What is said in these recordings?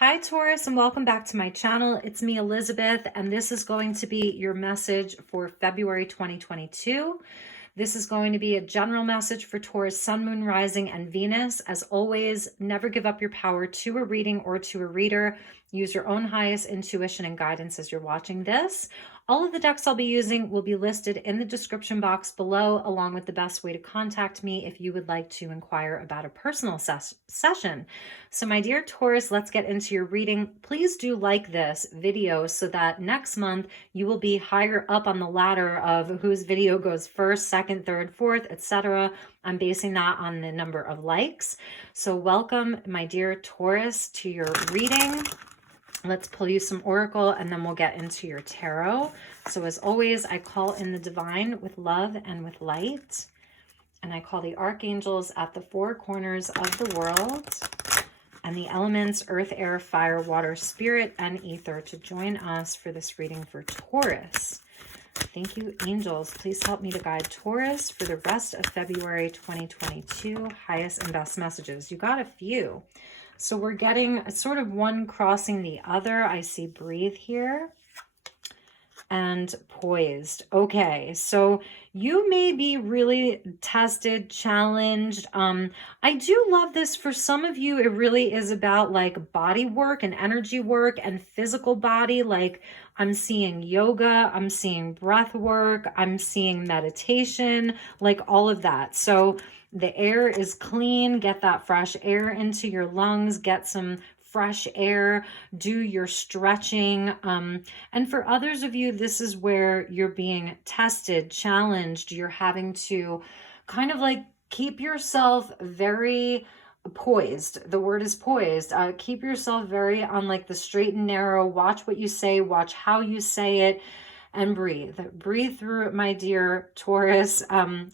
Hi Taurus, and welcome back to my channel. It's me, Elizabeth, and this is going to be your message for February 2022. This is going to be a general message for Taurus, Sun, Moon, Rising, and Venus. As always, never give up your power to a reading or to a reader. Use your own highest intuition and guidance as you're watching this. All of the decks I'll be using will be listed in the description box below, along with the best way to contact me if you would like to inquire about a personal session. So my dear Taurus, let's get into your reading. Please do like this video so that next month you will be higher up on the ladder of whose video goes first, second, third, fourth, etc. I'm basing that on the number of likes. So welcome, my dear Taurus, to your reading. Let's pull you some oracle and then we'll get into your tarot. So as always, I call in the divine with love and with light. And I call the archangels at the four corners of the world and the elements, earth, air, fire, water, spirit, and ether to join us for this reading for Taurus. Thank you, angels. Please help me to guide Taurus for the rest of February 2022. Highest and best messages. You got a few. So we're getting sort of one crossing the other. I see breathe here and poised. Okay, so you may be really tested, challenged. I do love this. For some of you, it really is about like body work and energy work and physical body. Like I'm seeing yoga, I'm seeing breath work, I'm seeing meditation, like all of that. So the air is clean. Get that fresh air into your lungs. Get some fresh air. Do your stretching. And for others of you, this is where you're being tested, challenged. You're having to kind of like keep yourself very poised. The word is poised. Keep yourself very on like the straight and narrow. Watch what you say. Watch how you say it. And breathe. Breathe through it, my dear Taurus.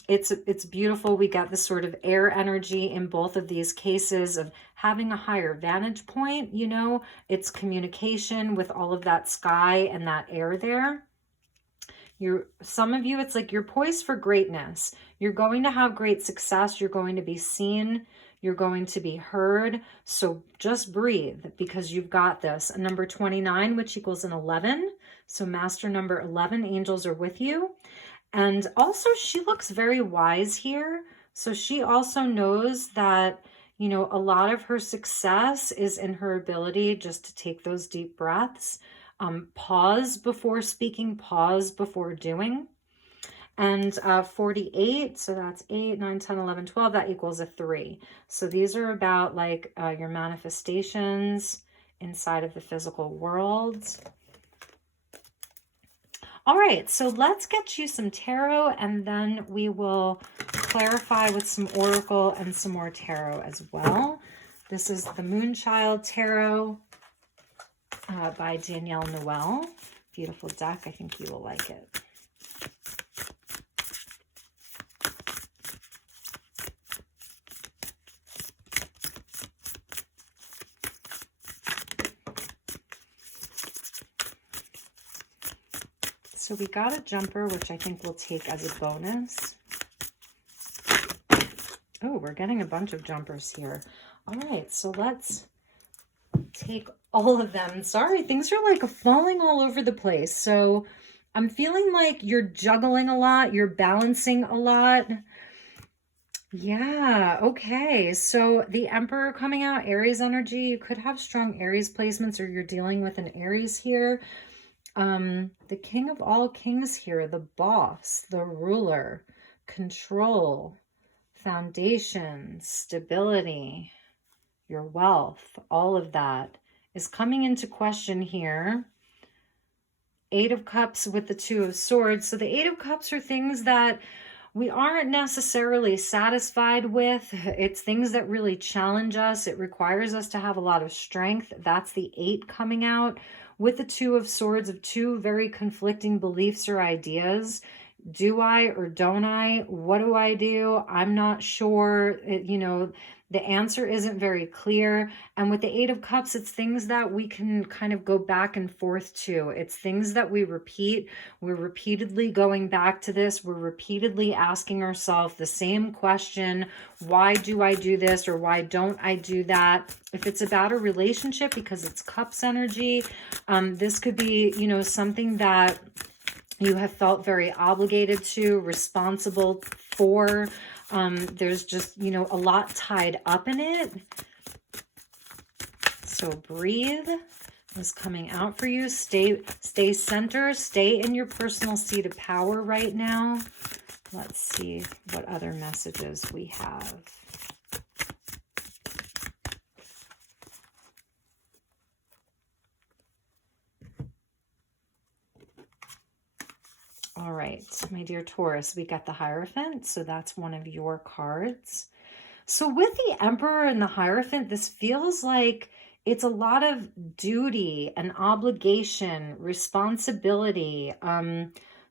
It's beautiful. We got this sort of air energy in both of these cases of having a higher vantage point. You know, it's communication with all of that sky and that air there. Some of you, it's like you're poised for greatness. You're going to have great success. You're going to be seen. You're going to be heard. So just breathe because you've got this. A number 29, which equals an 11. So master number 11, angels are with you. And also she looks very wise here. So she also knows that, you know, a lot of her success is in her ability just to take those deep breaths, pause before speaking, pause before doing. And 48, so that's 8, 9, 10, 11, 12, that equals a 3. So these are about like your manifestations inside of the physical world. All right, so let's get you some tarot and then we will clarify with some oracle and some more tarot as well. This is the Moonchild Tarot by Danielle Noel. Beautiful deck. I think you will like it. So we got a jumper, which I think we'll take as a bonus. Oh, we're getting a bunch of jumpers here. All right, so let's take all of them. Sorry, things are like falling all over the place. So I'm feeling like you're juggling a lot. You're balancing a lot. Yeah, okay. So the Emperor coming out, Aries energy. You could have strong Aries placements or you're dealing with an Aries here. The King of all kings here, the boss, the ruler, control, foundation, stability, your wealth, all of that is coming into question here. 8 of Cups with the 2 of Swords. So the 8 of Cups are things that we aren't necessarily satisfied with. It's things that really challenge us. It requires us to have a lot of strength. That's the 8 coming out. With the 2 of Swords of 2 very conflicting beliefs or ideas. Do I or don't I? What do I do? I'm not sure. You know, the answer isn't very clear. And with the Eight of Cups, it's things that we can kind of go back and forth to. It's things that we repeat. We're repeatedly going back to this. We're repeatedly asking ourselves the same question. Why do I do this, or why don't I do that? If it's about a relationship, because it's Cups energy, this could be, you know, something that you have felt very obligated to, responsible for. There's just, you know, a lot tied up in it. So breathe is coming out for you. Stay centered. Stay in your personal seat of power right now. Let's see what other messages we have. All right, my dear Taurus, we got the Hierophant, so that's one of your cards. So with the Emperor and the Hierophant, this feels like it's a lot of duty and obligation, responsibility,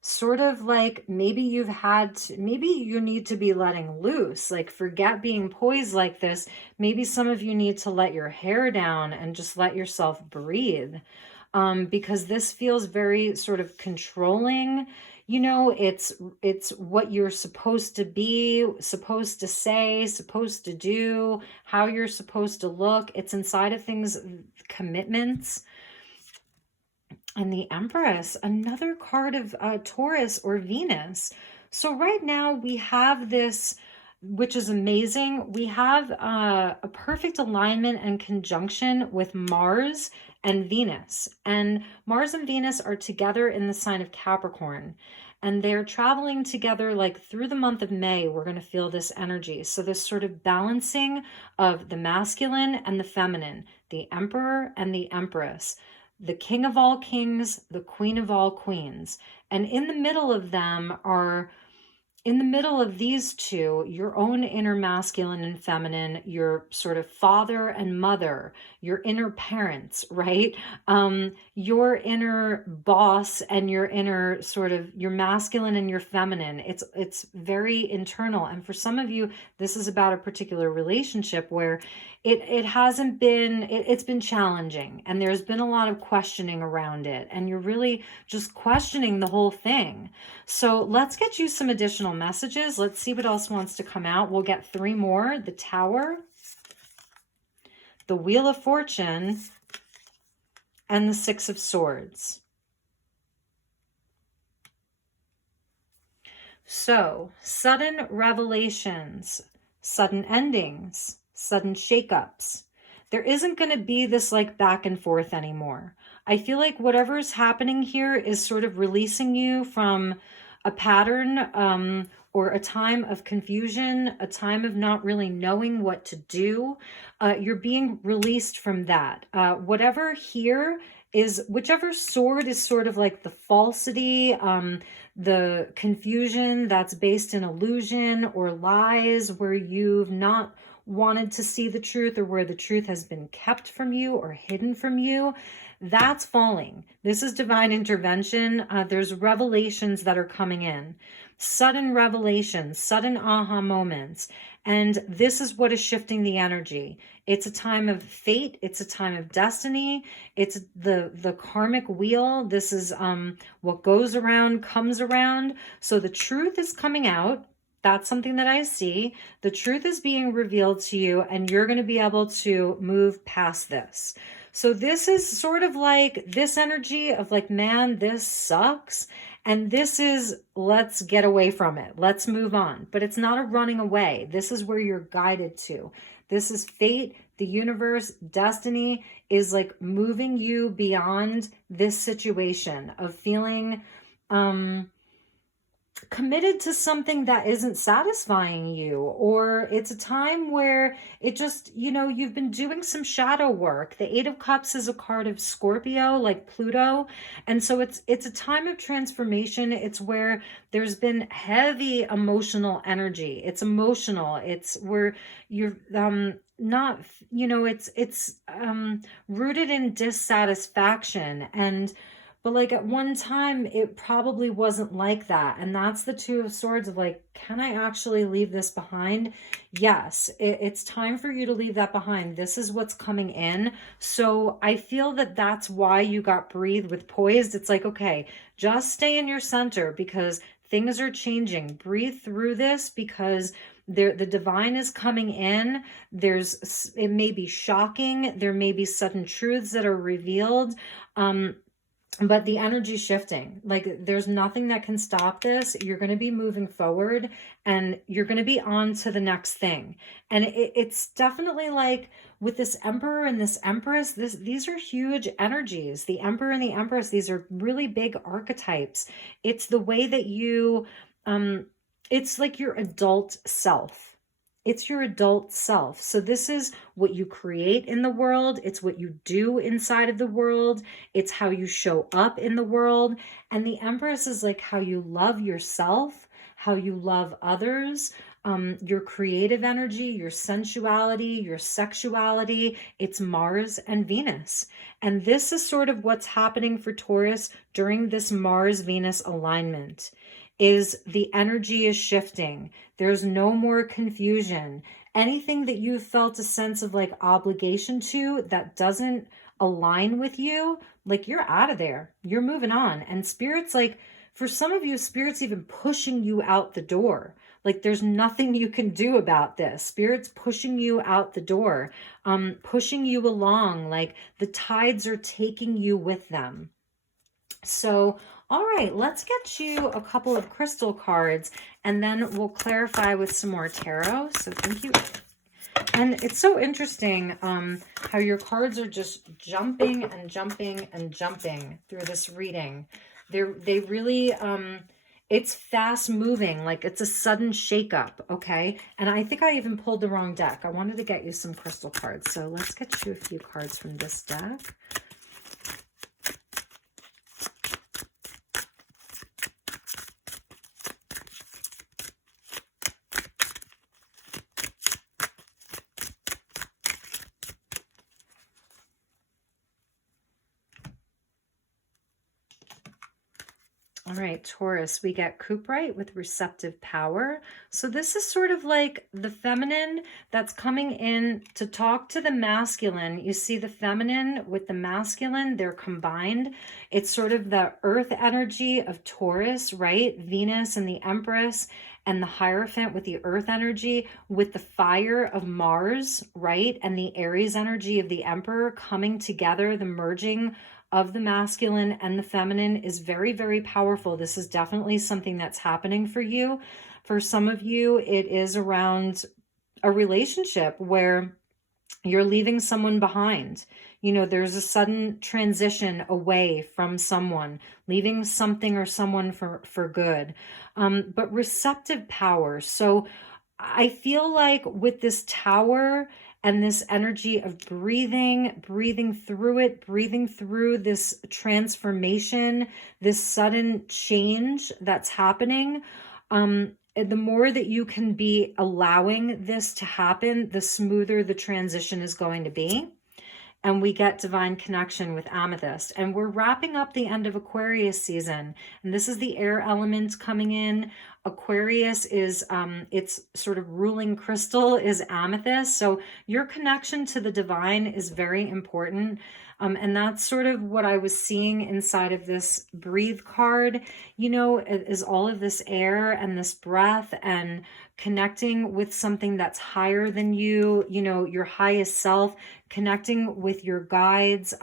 sort of like maybe you've had to, maybe you need to be letting loose, like forget being poised like this. Maybe some of you need to let your hair down and just let yourself breathe, because this feels very sort of controlling. You know, it's what you're supposed to be, supposed to say, supposed to do, how you're supposed to look. It's inside of things, commitments. And the Empress, another card of Taurus or Venus. So right now we have this, which is amazing. We have a perfect alignment and conjunction with Mars and Venus. And Mars and Venus are together in the sign of Capricorn. And they're traveling together like through the month of May. We're going to feel this energy. So this sort of balancing of the masculine and the feminine, the Emperor and the Empress, the King of all kings, the Queen of all queens. And in the middle of them are, in the middle of these two, your own inner masculine and feminine, your sort of father and mother, your inner parents, right? Your inner boss and your inner sort of your masculine and your feminine. It's very internal. And for some of you, this is about a particular relationship where it hasn't been, it's been challenging, and there's been a lot of questioning around it, and you're really just questioning the whole thing. So let's get you some additional messages. Let's see what else wants to come out. We'll get 3 more. The Tower, the Wheel of Fortune, and the 6 of Swords. So, sudden revelations, sudden endings, sudden shakeups. There isn't going to be this like back and forth anymore. I feel like whatever is happening here is sort of releasing you from a pattern, or a time of confusion, a time of not really knowing what to do. You're being released from that. Whatever here is, whichever sword is sort of like the falsity, the confusion that's based in illusion or lies, where you've not wanted to see the truth, or where the truth has been kept from you or hidden from you, that's falling. This is divine intervention. There's revelations that are coming in. Sudden revelations, sudden aha moments. And this is what is shifting the energy. It's a time of fate. It's a time of destiny. It's the karmic wheel. This is what goes around comes around. So the truth is coming out. That's something that I see. The truth is being revealed to you, and you're going to be able to move past this. So this is sort of like this energy of like, man, this sucks. And this is, let's get away from it. Let's move on. But it's not a running away. This is where you're guided to. This is fate, the universe, destiny is like moving you beyond this situation of feeling committed to something that isn't satisfying you, or it's a time where it just, you know, you've been doing some shadow work. The 8 of Cups is a card of Scorpio, like Pluto, and so it's a time of transformation. It's where there's been heavy emotional energy. It's emotional. It's where you're not, you know, it's rooted in dissatisfaction, and But like at one time, it probably wasn't like that. And that's the Two of Swords of like, can I actually leave this behind? Yes, it's time for you to leave that behind. This is what's coming in. So I feel that that's why you got Breathe with Poised. It's like, okay, just stay in your center because things are changing. Breathe through this because the divine is coming in. It may be shocking. There may be sudden truths that are revealed. But the energy shifting, like there's nothing that can stop this. You're going to be moving forward and you're going to be on to the next thing. And it's definitely like with this Emperor and this Empress, these are huge energies. The Emperor and the Empress, these are really big archetypes. It's the way that you, it's like your adult self. It's your adult self. So this is what you create in the world. It's what you do inside of the world. It's how you show up in the world. And the Empress is like how you love yourself, how you love others, your creative energy, your sensuality, your sexuality. It's Mars and Venus. And this is sort of what's happening for Taurus during this Mars-Venus alignment. Is the energy is shifting. There's no more confusion. Anything that you felt a sense of like obligation to that doesn't align with you, like you're out of there. You're moving on. And Spirit's like, for some of you, Spirit's even pushing you out the door. Like there's nothing you can do about this. Spirit's pushing you out the door, pushing you along. Like the tides are taking you with them. So, all right, let's get you a couple of crystal cards and then we'll clarify with some more tarot. So thank you. And it's so interesting how your cards are just jumping and jumping and jumping through this reading. They really, it's fast moving, like it's a sudden shakeup, okay? And I think I even pulled the wrong deck. I wanted to get you some crystal cards. So let's get you a few cards from this deck. All right, Taurus, we get Cuprite with receptive power. So this is sort of like the feminine that's coming in to talk to the masculine. You see the feminine with the masculine, they're combined. It's sort of the earth energy of Taurus, right? Venus and the Empress and the Hierophant with the earth energy, with the fire of Mars, right? And the Aries energy of the Emperor coming together, the merging of the masculine and the feminine is very, very powerful. This is definitely something that's happening for you. For some of you, it is around a relationship where you're leaving someone behind. You know, there's a sudden transition away from someone, leaving something or someone for good. But receptive power. So I feel like with this Tower and this energy of breathing through it, breathing through this transformation, this sudden change that's happening, the more that you can be allowing this to happen, the smoother the transition is going to be. And we get divine connection with Amethyst. And we're wrapping up the end of Aquarius season. And this is the air element coming in. Aquarius is, its sort of ruling crystal is Amethyst. So your connection to the divine is very important. And that's sort of what I was seeing inside of this Breathe card, you know, is all of this air and this breath and connecting with something that's higher than you, you know, your highest self, connecting with your guides.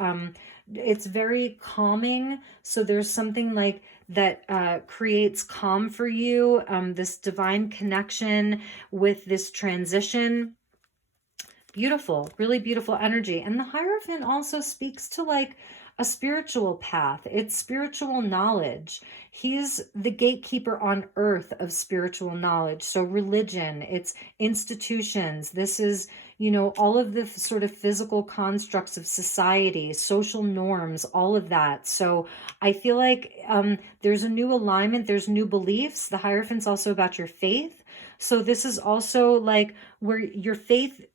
It's very calming. So there's something like that creates calm for you, this divine connection with this transition. Beautiful, really beautiful energy. And the Hierophant also speaks to like a spiritual path. It's spiritual knowledge. He's the gatekeeper on earth of spiritual knowledge. So religion, it's institutions. This is, you know, all of the sort of physical constructs of society, social norms, all of that. So I feel like there's a new alignment. There's new beliefs. The Hierophant's also about your faith. So this is also like where your faith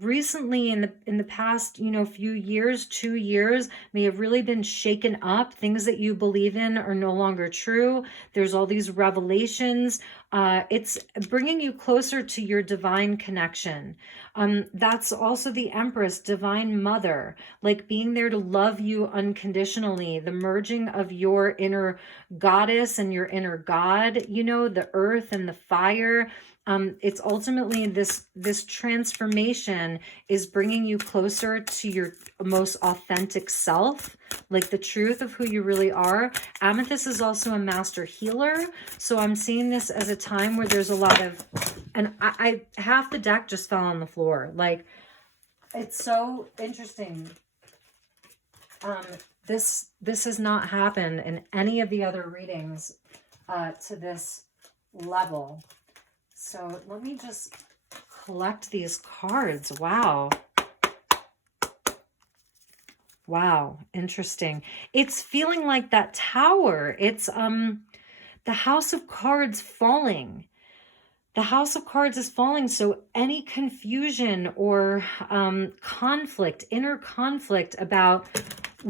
recently in the past, you know, few years, 2 years, may have really been shaken up. Things that you believe in are no longer true. There's all these revelations. It's bringing you closer to your divine connection. That's also the Empress, Divine Mother, like being there to love you unconditionally, the merging of your inner goddess and your inner god, you know, the earth and the fire. It's ultimately this transformation is bringing you closer to your most authentic self, like the truth of who you really are. Amethyst is also a master healer, so I'm seeing this as a time where there's a lot of, and I half the deck just fell on the floor. Like, it's so interesting. This has not happened in any of the other readings to this level. So let me just collect these cards. Wow. Wow. Interesting. It's feeling like that tower. It's the House of Cards falling. The House of Cards is falling. So any confusion or conflict, inner conflict about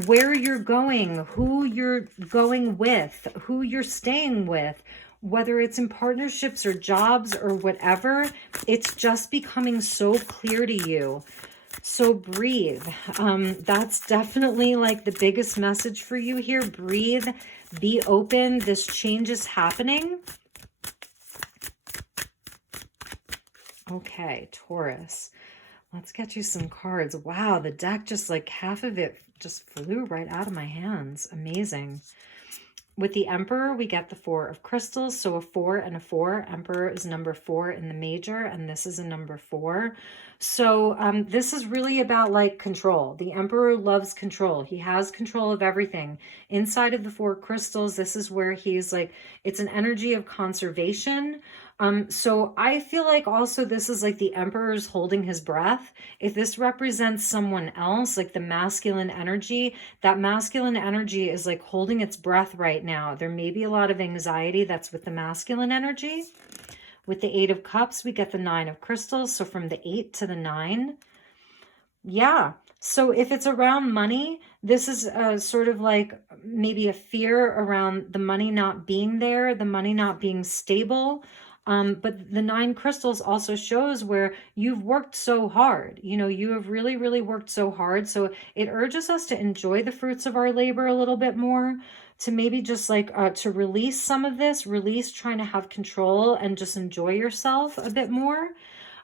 where you're going, who you're going with, who you're staying with, whether it's in partnerships or jobs or whatever, it's just becoming so clear to you. So breathe. That's definitely like the biggest message for you here. Breathe, be open. This change is happening. Okay, Taurus. Let's get you some cards. Wow, the deck just like half of it just flew right out of my hands. Amazing. With the Emperor, we get the Four of Crystals. So a 4 and a 4. Emperor is number 4 in the major, and this is a number 4. So this is really about like control. The Emperor loves control. He has control of everything. Inside of the 4 crystals, this is where he's like, it's an energy of conservation. So I feel like also this is like the Emperor's holding his breath. If this represents someone else, like the masculine energy, that masculine energy is like holding its breath right now. There may be a lot of anxiety that's with the masculine energy. With the 8 of Cups, we get the 9 of Crystals. So from the 8 to the 9. Yeah. So if it's around money, this is sort of like maybe a fear around the money not being there, the money not being stable. But the 9 crystals also shows where you've worked so hard. You know, you have really, really worked so hard. So it urges us to enjoy the fruits of our labor a little bit more, to maybe just like to release some of this, release trying to have control and just enjoy yourself a bit more.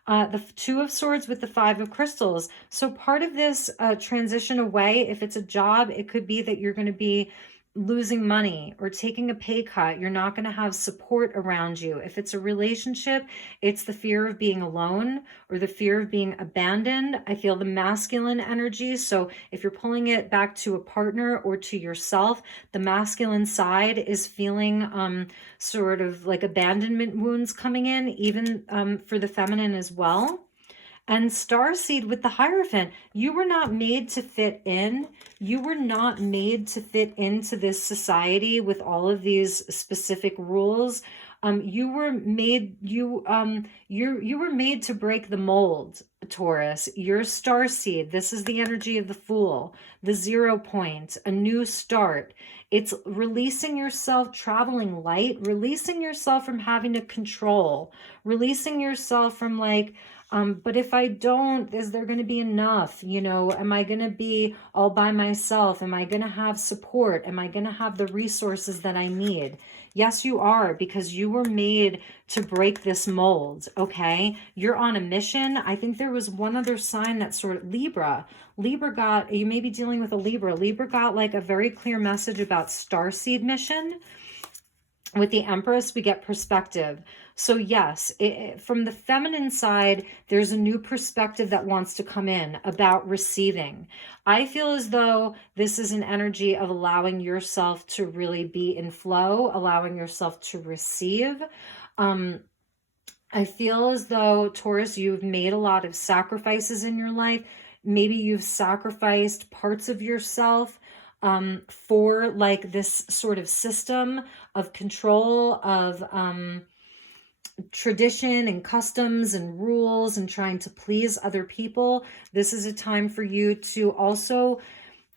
The 2 of Swords with the 5 of Crystals. So part of this transition away, if it's a job, it could be that you're going to be losing money or taking a pay cut. You're not going to have support around you. If it's a relationship, it's the fear of being alone or the fear of being abandoned. I feel the masculine energy. So if you're pulling it back to a partner or to yourself, the masculine side is feeling sort of like abandonment wounds coming in, even for the feminine as well. And Starseed with the Hierophant, you were not made to fit in. You were not made to fit into this society with all of these specific rules. You were made to break the mold, Taurus. You're Starseed. This is the energy of the Fool, the 0 point, a new start. It's releasing yourself, traveling light, releasing yourself from having to control, releasing yourself from like, but if I don't, is there going to be enough? You know, am I going to be all by myself? Am I going to have support? Am I going to have the resources that I need? Yes, you are, because you were made to break this mold, okay? You're on a mission. I think there was one other sign that sort of Libra got, you may be dealing with a Libra. Libra got like a very clear message about starseed mission. With the Empress, we get perspective. So yes, from the feminine side, there's a new perspective that wants to come in about receiving. I feel as though this is an energy of allowing yourself to really be in flow, allowing yourself to receive. I feel as though, Taurus, you've made a lot of sacrifices in your life. Maybe you've sacrificed parts of yourself for like this sort of system of control, of tradition and customs and rules and trying to please other people. This is a time for you to also,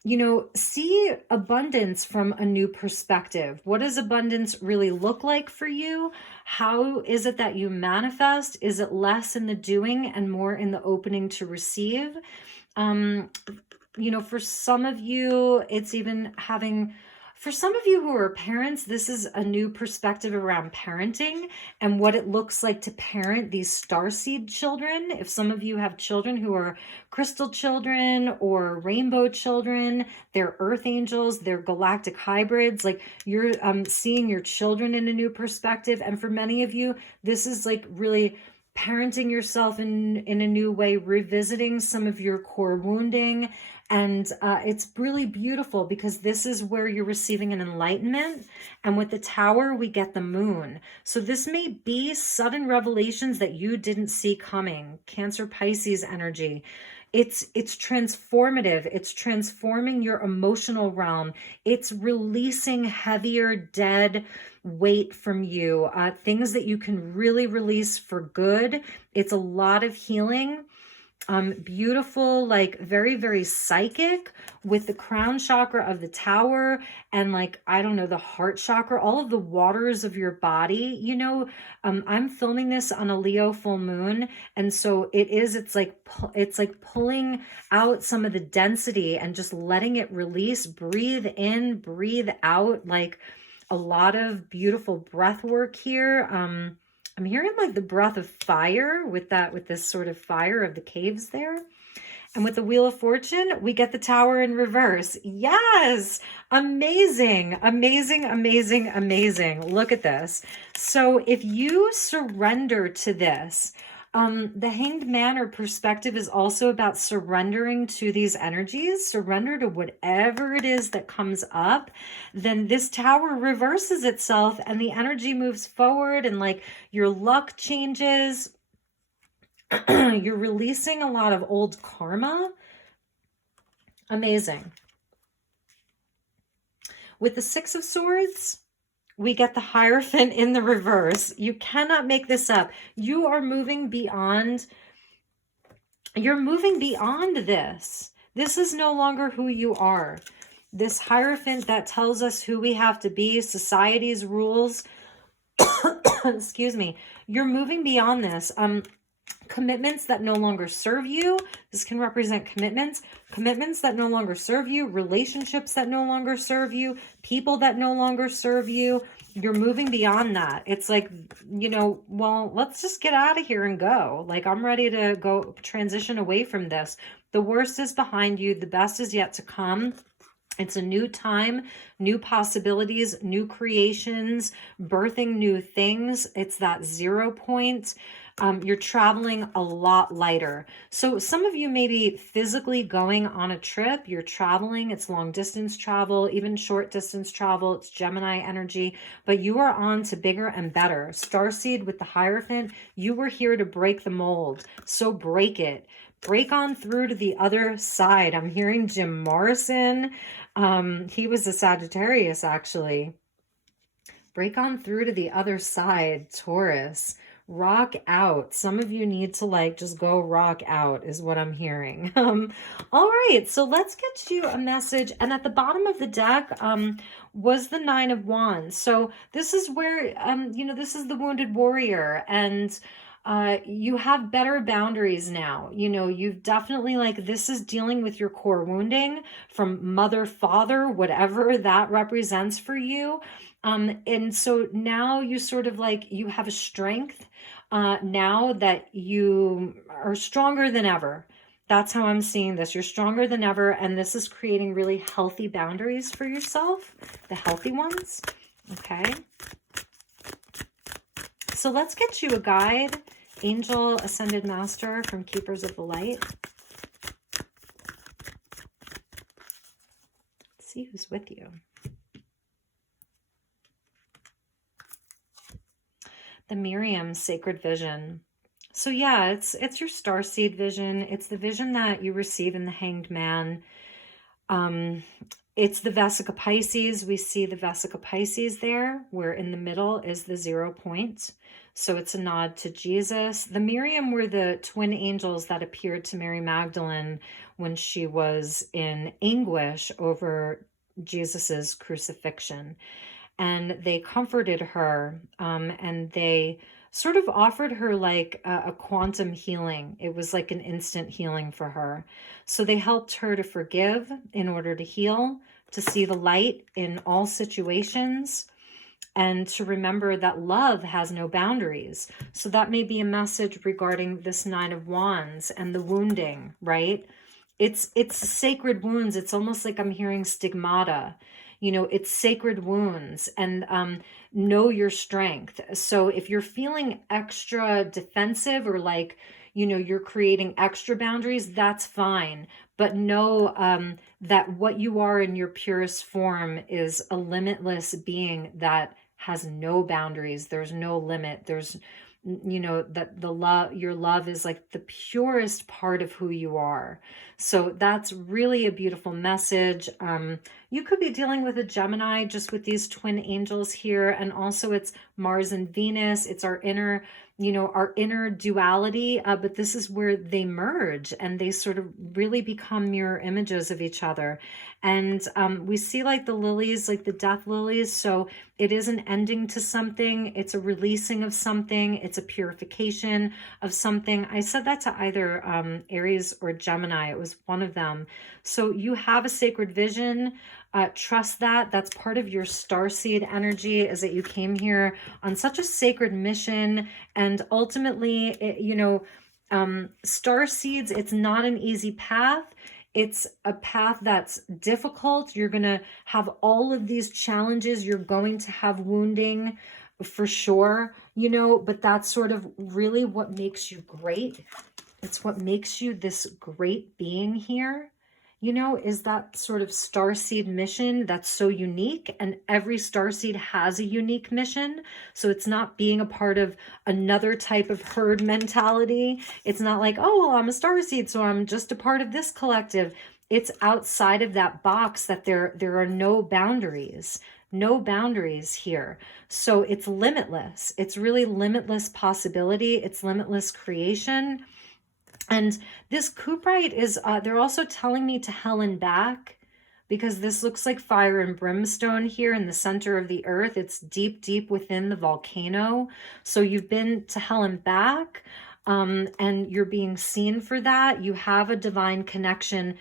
you know, see abundance from a new perspective. What does abundance really look like for you? How is it that you manifest? Is it less in the doing and more in the opening to receive? You know, for some of you, it's even having, for some of you who are parents, this is a new perspective around parenting and what it looks like to parent these starseed children. If some of you have children who are crystal children or rainbow children, they're earth angels, they're galactic hybrids, like you're seeing your children in a new perspective. And for many of you, this is like really parenting yourself in a new way, revisiting some of your core wounding. And it's really beautiful because this is where you're receiving an enlightenment. And with the Tower, we get the Moon. So this may be sudden revelations that you didn't see coming. Cancer, Pisces energy. It's transformative. It's transforming your emotional realm. It's releasing heavier, dead weight from you. Things that you can really release for good. It's a lot of healing. Beautiful, like very, very psychic with the crown chakra of the Tower and like, I don't know, the heart chakra, all of the waters of your body. You know, I'm filming this on a Leo full moon. And so it's like pulling out some of the density and just letting it release, breathe in, breathe out, like a lot of beautiful breath work here. I'm hearing like the breath of fire with this sort of fire of the caves there. And with the Wheel of Fortune, we get the Tower in reverse. Yes, amazing, amazing, amazing, amazing. Look at this. So if you surrender to this, the Hanged Man or perspective is also about surrendering to these energies, surrender to whatever it is that comes up. Then this Tower reverses itself and the energy moves forward and like your luck changes. You're releasing a lot of old karma. Amazing. With the Six of Swords, we get the Hierophant in the reverse. You cannot make this up. You are moving beyond. You're moving beyond this. This is no longer who you are. This Hierophant that tells us who we have to be, society's rules. Excuse me. You're moving beyond this. Commitments that no longer serve you. This can represent commitments that no longer serve you, relationships that no longer serve you, people that no longer serve you. You're moving beyond that. It's like, you know, well, let's just get out of here and go. Like, I'm ready to go transition away from this. The worst is behind you. The best is yet to come. It's a new time, new possibilities, new creations, birthing new things. It's that 0 point. You're traveling a lot lighter. So some of you may be physically going on a trip. You're traveling. It's long distance travel, even short distance travel. It's Gemini energy, but you are on to bigger and better. Starseed with the Hierophant, you were here to break the mold. So break it. Break on through to the other side. I'm hearing Jim Morrison. He was a Sagittarius, actually. Break on through to the other side, Taurus. Rock out. Some of you need to like just go rock out is what I'm hearing. All right, so let's get you a message. And at the bottom of the deck was the Nine of Wands. So this is where, you know, this is the wounded warrior, and you have better boundaries now. You know, you've definitely like, this is dealing with your core wounding from mother, father, whatever that represents for you. And so now you sort of like, you have a strength now that you are stronger than ever. That's how I'm seeing this. You're stronger than ever. And this is creating really healthy boundaries for yourself, the healthy ones. Okay. So let's get you a guide, Angel Ascended Master from Keepers of the Light. Let's see who's with you. The Miriam Sacred Vision. So yeah, it's your starseed vision. It's the vision that you receive in the Hanged Man. It's the Vesica Pisces. We see the Vesica Pisces there, where in the middle is the 0 point. So it's a nod to Jesus. The Miriam were the twin angels that appeared to Mary Magdalene when she was in anguish over Jesus's crucifixion. And they comforted her, and they sort of offered her like a quantum healing. It was like an instant healing for her. So they helped her to forgive in order to heal, to see the light in all situations, and to remember that love has no boundaries. So that may be a message regarding this Nine of Wands and the wounding, right? It's sacred wounds. It's almost like I'm hearing stigmata. You know, it's sacred wounds, and know your strength. So if you're feeling extra defensive, or like, you know, you're creating extra boundaries, that's fine. But know that what you are in your purest form is a limitless being that has no boundaries. There's no limit. There's, you know, that the love, your love is like the purest part of who you are. So that's really a beautiful message. You could be dealing with a Gemini just with these twin angels here. And also it's Mars and Venus. It's our inner, you know, our inner duality. But this is where they merge and they sort of really become mirror images of each other. And we see like the lilies, like the death lilies. So it is an ending to something. It's a releasing of something. It's a purification of something. I said that to either Aries or Gemini. It was one of them. So you have a sacred vision. Trust that. That's part of your starseed energy, is that you came here on such a sacred mission. And ultimately, you know, starseeds, it's not an easy path. It's a path that's difficult. You're going to have all of these challenges. You're going to have wounding for sure, you know, but that's sort of really what makes you great. It's what makes you this great being here, you know, is that sort of starseed mission that's so unique. And every starseed has a unique mission. So it's not being a part of another type of herd mentality. It's not like, oh, well, I'm a starseed, so I'm just a part of this collective. It's outside of that box that there are no boundaries. No boundaries here. So it's limitless. It's really limitless possibility. It's limitless creation. And this Cuprite is, they're also telling me to hell and back, because this looks like fire and brimstone here in the center of the earth. It's deep, deep within the volcano. So you've been to hell and back, and you're being seen for that. You have a divine connection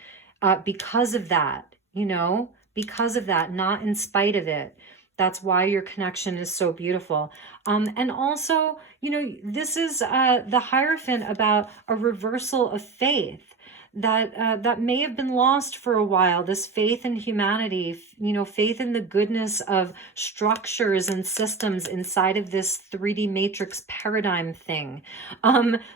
because of that, you know, because of that, not in spite of it. That's why your connection is so beautiful. And also, you know, this is the Hierophant about a reversal of faith that may have been lost for a while. This faith in humanity, you know, faith in the goodness of structures and systems inside of this 3D matrix paradigm thing.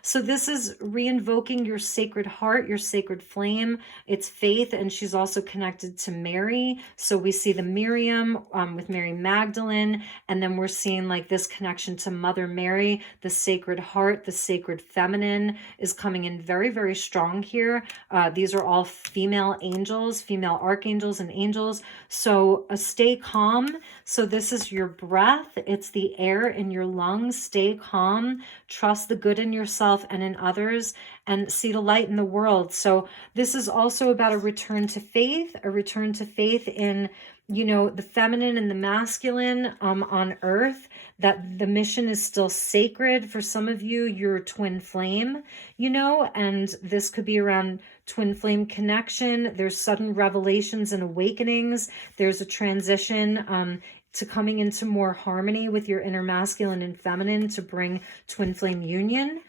So this is reinvoking your sacred heart, your sacred flame. It's faith, and she's also connected to Mary. So we see the Miriam with Mary Magdalene, and then we're seeing like this connection to Mother Mary, the sacred heart, the sacred feminine is coming in very, very strong here. These are all female angels, female archangels and angels. So stay calm. So this is your breath. It's the air in your lungs. Stay calm. Trust the good in yourself and in others, and see the light in the world. So this is also about a return to faith in, you know, the feminine and the masculine on earth, that the mission is still sacred. For some of you, you're twin flame, you know, and this could be around twin flame connection. There's sudden revelations and awakenings. There's a transition to coming into more harmony with your inner masculine and feminine, to bring twin flame union,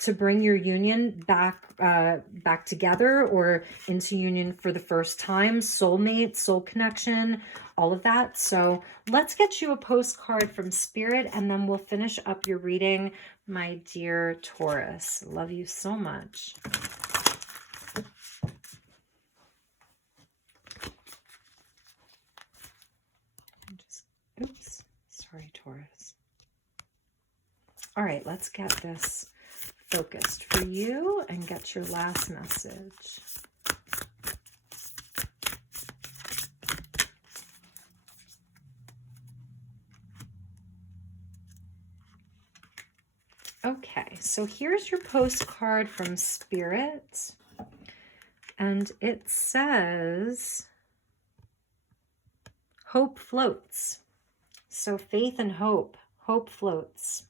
to bring your union back together, or into union for the first time, soulmate, soul connection, all of that. So let's get you a postcard from Spirit, and then we'll finish up your reading, my dear Taurus. Love you so much. Oops, sorry, Taurus. All right, let's get this focused for you and get your last message. So here's your postcard from Spirit. And it says, hope floats. So faith and hope. Hope floats.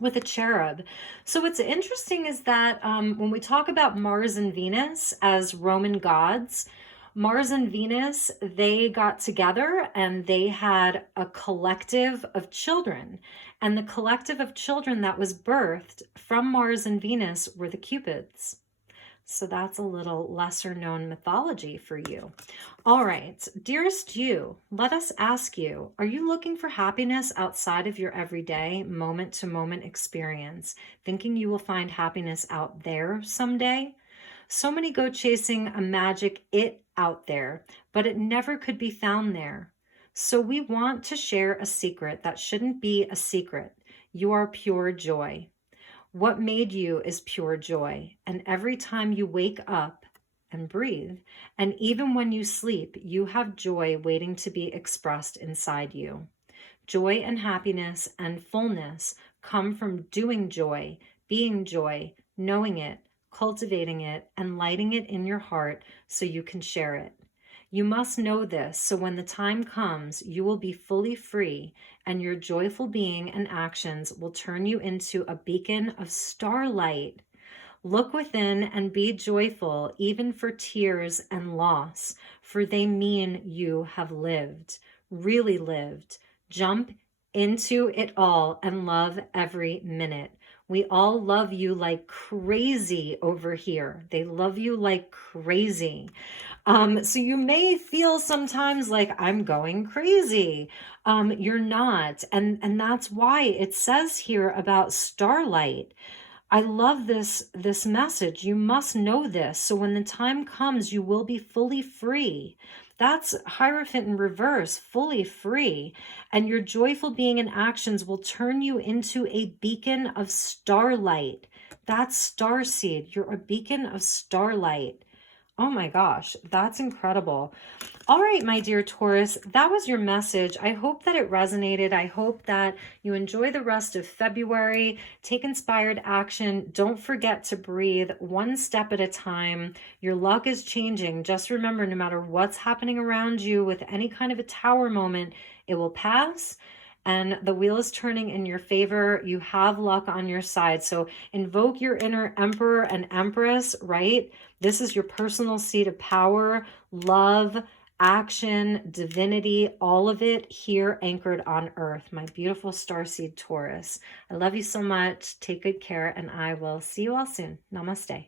With a cherub. So what's interesting is that when we talk about Mars and Venus as Roman gods, Mars and Venus, they got together and they had a collective of children. And the collective of children that was birthed from Mars and Venus were the Cupids. So that's a little lesser known mythology for you. All right, dearest you, let us ask you, are you looking for happiness outside of your everyday moment to moment experience, thinking you will find happiness out there someday? So many go chasing a magic it out there, but it never could be found there. So we want to share a secret that shouldn't be a secret. You are pure joy. What made you is pure joy. And every time you wake up and breathe, and even when you sleep, you have joy waiting to be expressed inside you. Joy and happiness and fullness come from doing joy, being joy, knowing it, cultivating it, and lighting it in your heart so you can share it. You must know this, so when the time comes, you will be fully free, and your joyful being and actions will turn you into a beacon of starlight. Look within and be joyful, even for tears and loss, for they mean you have lived, really lived. Jump into it all and love every minute. We all love you like crazy over here. They love you like crazy. So you may feel sometimes like I'm going crazy. You're not. And that's why it says here about starlight. I love this message. You must know this. So when the time comes, you will be fully free. That's Hierophant in reverse, fully free. And your joyful being and actions will turn you into a beacon of starlight. That's starseed. You're a beacon of starlight. Oh my gosh, that's incredible. All right, my dear Taurus, that was your message. I hope that it resonated. I hope that you enjoy the rest of February. Take inspired action. Don't forget to breathe one step at a time. Your luck is changing. Just remember, no matter what's happening around you with any kind of a tower moment, it will pass. And the wheel is turning in your favor. You have luck on your side. So invoke your inner emperor and empress, right? This is your personal seat of power, love, action, divinity, all of it here anchored on earth. My beautiful starseed Taurus. I love you so much. Take good care, and I will see you all soon. Namaste.